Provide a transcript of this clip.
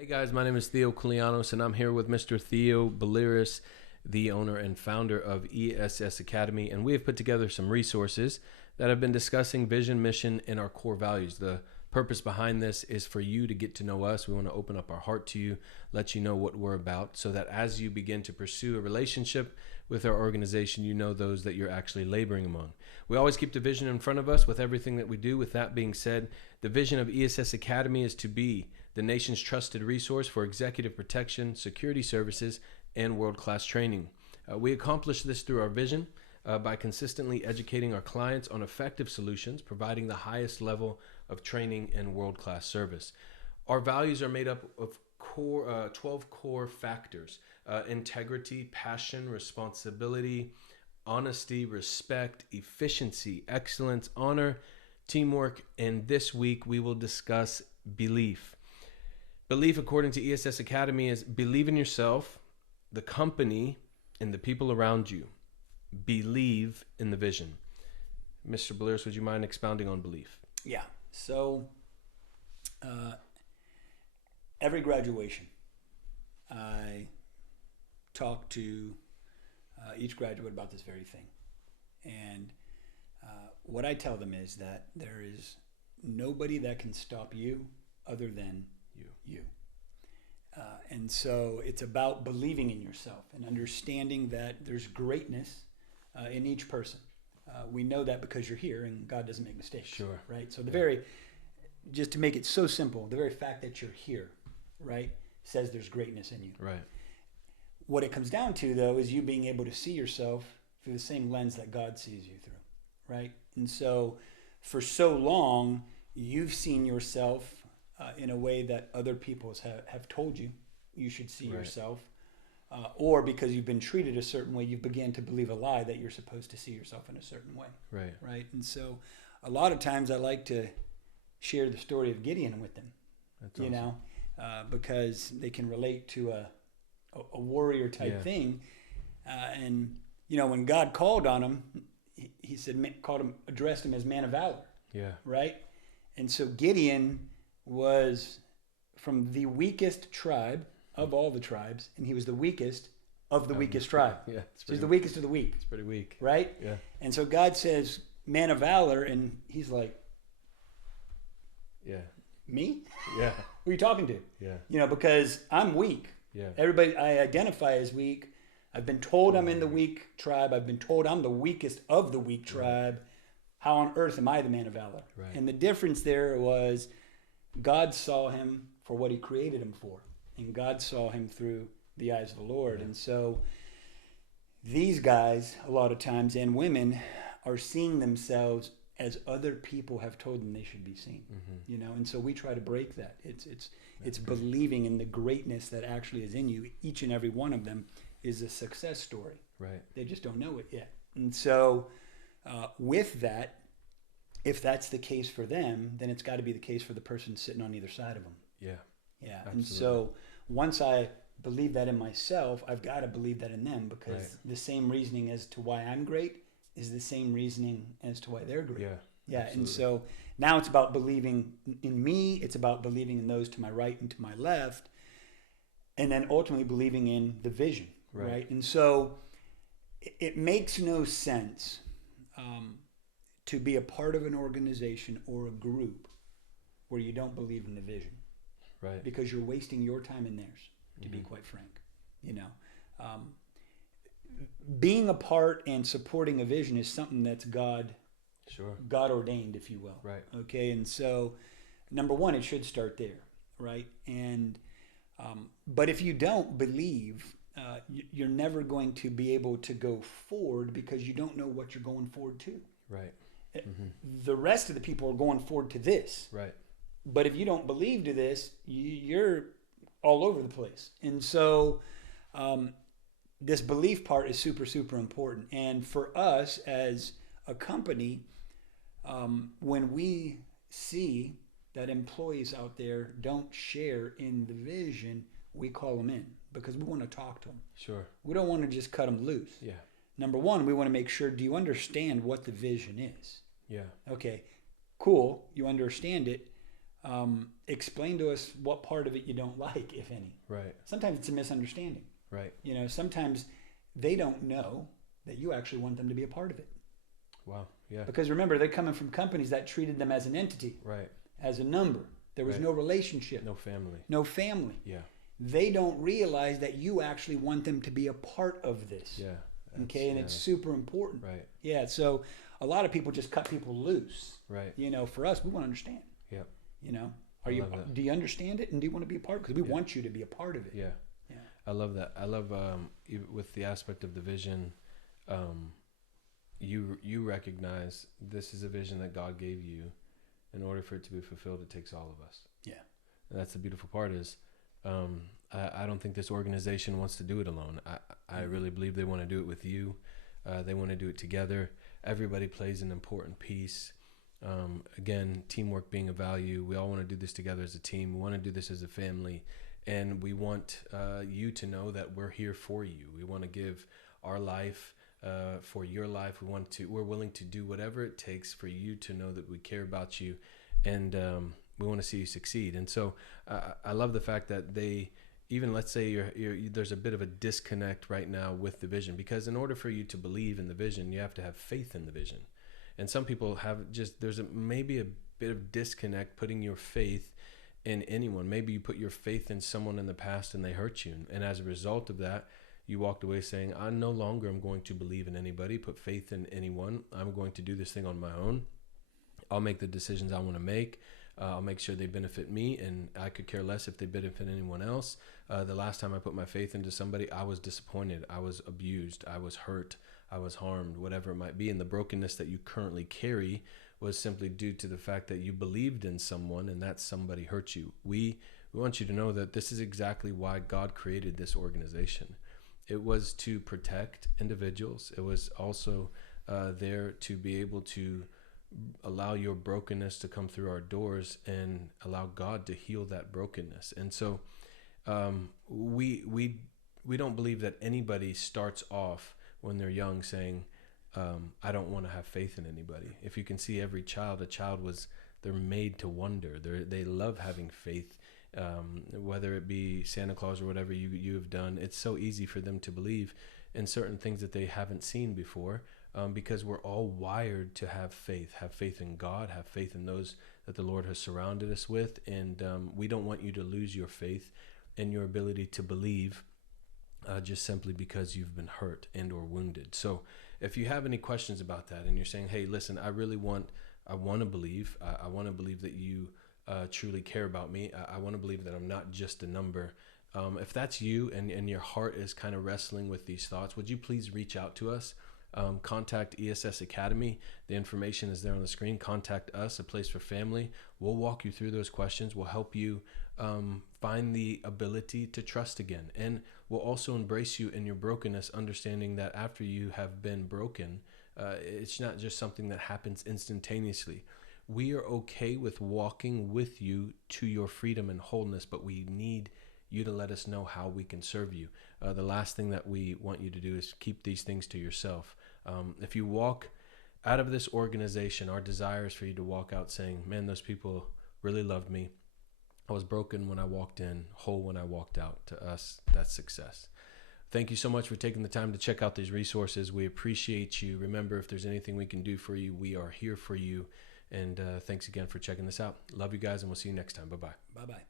Hey guys, my name is Theo and I'm here with Mr. Theo Billiris, the owner and founder of ESS Academy, and we have put together some resources that have been discussing vision, mission, and our core values. The purpose behind this is for you to get to know us. We want to open up our heart to you, let you know what we're about, so that as you begin to pursue a relationship with our organization, you know those that you're actually laboring among. We always keep the vision in front of us with everything that we do. With that being said, the vision of ESS Academy is to be the nation's trusted resource for executive protection, security services, and world-class training. We accomplish this through our vision by consistently educating our clients on effective solutions, providing the highest level of training and world-class service. Our values are made up of 12 core factors: integrity, passion, responsibility, honesty, respect, efficiency, excellence, honor, teamwork, and this week we will discuss belief. Belief, according to ESS Academy, is believe in yourself, the company, and the people around you. Believe in the vision. Mr. Billiris, would you mind expounding on belief? Yeah. So every graduation, I talk to each graduate about this very thing. And what I tell them is that there is nobody that can stop you other than you. And so it's about believing in yourself and understanding that there's greatness in each person. We know that because you're here and God doesn't make mistakes. Sure. Right? So just to make it so simple, the very fact that you're here, right, says there's greatness in you. Right. What it comes down to, though, is you being able to see yourself through the same lens that God sees you through, right? And so for so long, you've seen yourself in a way that other people have told you should see yourself. Or because you've been treated a certain way, you've began to believe a lie that you're supposed to see yourself in a certain way. Right. And so a lot of times I like to share the story of Gideon with them. That's awesome. Because they can relate to a warrior type thing. And, when God called on him, he said, addressed him as man of valor. Yeah. Right. And so Gideon was from the weakest tribe of all the tribes, and he was the weakest of the weakest tribe. Yeah, so he's the weakest of the weak. It's pretty weak. Right? Yeah. And so God says, man of valor, and he's like, yeah. Me? Yeah. Who are you talking to? Yeah. Because I'm weak. Yeah. Everybody, I identify as weak. I've been told I'm in the weak tribe. I've been told I'm the weakest of the weak tribe. Right. How on earth am I the man of valor? Right. And the difference there was God saw him for what he created him for. And God saw him through the eyes of the Lord. Yeah. And so these guys, a lot of times, and women, are seeing themselves as other people have told them they should be seen. Mm-hmm. And so we try to break that. It's believing in the greatness that actually is in you. Each and every one of them is a success story. Right. They just don't know it yet. And so with that, if that's the case for them, then it's got to be the case for the person sitting on either side of them. Yeah. Yeah. Absolutely. And so once I believe that in myself, I've got to believe that in them, because the same reasoning as to why I'm great is the same reasoning as to why they're great. Yeah. Yeah. Absolutely. And so now it's about believing in me. It's about believing in those to my right and to my left. And then ultimately believing in the vision. Right. And so it makes no sense to be a part of an organization or a group where you don't believe in the vision. Right. Because you're wasting your time and theirs, to be quite frank. Being a part and supporting a vision is something that's God ordained, if you will. Right. Okay. And so, number one, it should start there. Right. And but if you don't believe, you're never going to be able to go forward, because you don't know what you're going forward to. Right. Mm-hmm. The rest of the people are going forward to this. Right. But if you don't believe to this, you're all over the place. And so this belief part is super, super important. And for us as a company, when we see that employees out there don't share in the vision, we call them in, because we want to talk to them. Sure. We don't want to just cut them loose. Yeah. Number one, we want to make sure, do you understand what the vision is? Yeah. Okay, cool. You understand it. Explain to us what part of it you don't like, if any. Right. Sometimes it's a misunderstanding. Right. You know, sometimes they don't know that you actually want them to be a part of it. Wow. Yeah. Because remember, they're coming from companies that treated them as an entity, Right. as a number. There was Right. no relationship, No family. no family. Yeah. They don't realize that you actually want them to be a part of this. Yeah. Okay, and it's super important. Right. Yeah, so a lot of people just cut people loose. Right. You know, for us, we want to understand. Yep. You know, love that. do you understand it and do you want to be a part? Because we want you to be a part of it. Yeah. Yeah. I love that. I love with the aspect of the vision, you recognize this is a vision that God gave you. In order for it to be fulfilled, it takes all of us. Yeah. And that's the beautiful part is, I don't think this organization wants to do it alone. I really believe they want to do it with you. They want to do it together. Everybody plays an important piece. Again, teamwork being a value. We all want to do this together as a team. We want to do this as a family. And we want you to know that we're here for you. We want to give our life for your life. We're willing to do whatever it takes for you to know that we care about you. And we want to see you succeed. And so I love the fact that even let's say there's a bit of a disconnect right now with the vision, because in order for you to believe in the vision, you have to have faith in the vision. And some people there's maybe a bit of disconnect putting your faith in anyone. Maybe you put your faith in someone in the past and they hurt you. And as a result of that, you walked away saying, I no longer am going to believe in anybody, put faith in anyone. I'm going to do this thing on my own. I'll make the decisions I want to make. I'll make sure they benefit me, and I could care less if they benefit anyone else. The last time I put my faith into somebody, I was disappointed. I was abused. I was hurt. I was harmed, whatever it might be. And the brokenness that you currently carry was simply due to the fact that you believed in someone and that somebody hurt you. We want you to know that this is exactly why God created this organization. It was to protect individuals. It was also there to be able to allow your brokenness to come through our doors and allow God to heal that brokenness. And so we don't believe that anybody starts off when they're young saying, I don't want to have faith in anybody. If you can see every child, they're made to wonder. They love having faith, whether it be Santa Claus or whatever you have done. It's so easy for them to believe in certain things that they haven't seen before. Because we're all wired to have faith in God, have faith in those that the Lord has surrounded us with. And we don't want you to lose your faith and your ability to believe just simply because you've been hurt and or wounded. So if you have any questions about that and you're saying, hey, listen, I want to believe. I want to believe that you truly care about me. I want to believe that I'm not just a number. If that's you and your heart is kind of wrestling with these thoughts, would you please reach out to us? Contact ESS Academy. The information is there on the screen. Contact us, a place for family. We'll walk you through those questions. We'll help you find the ability to trust again. And we'll also embrace you in your brokenness, understanding that after you have been broken, it's not just something that happens instantaneously. We are okay with walking with you to your freedom and wholeness, but we need you to let us know how we can serve you. The last thing that we want you to do is keep these things to yourself. If you walk out of this organization, our desire is for you to walk out saying, man, those people really loved me. I was broken when I walked in, whole when I walked out. To us, that's success. Thank you so much for taking the time to check out these resources. We appreciate you. Remember, if there's anything we can do for you, we are here for you. And thanks again for checking this out. Love you guys, and we'll see you next time. Bye-bye. Bye-bye.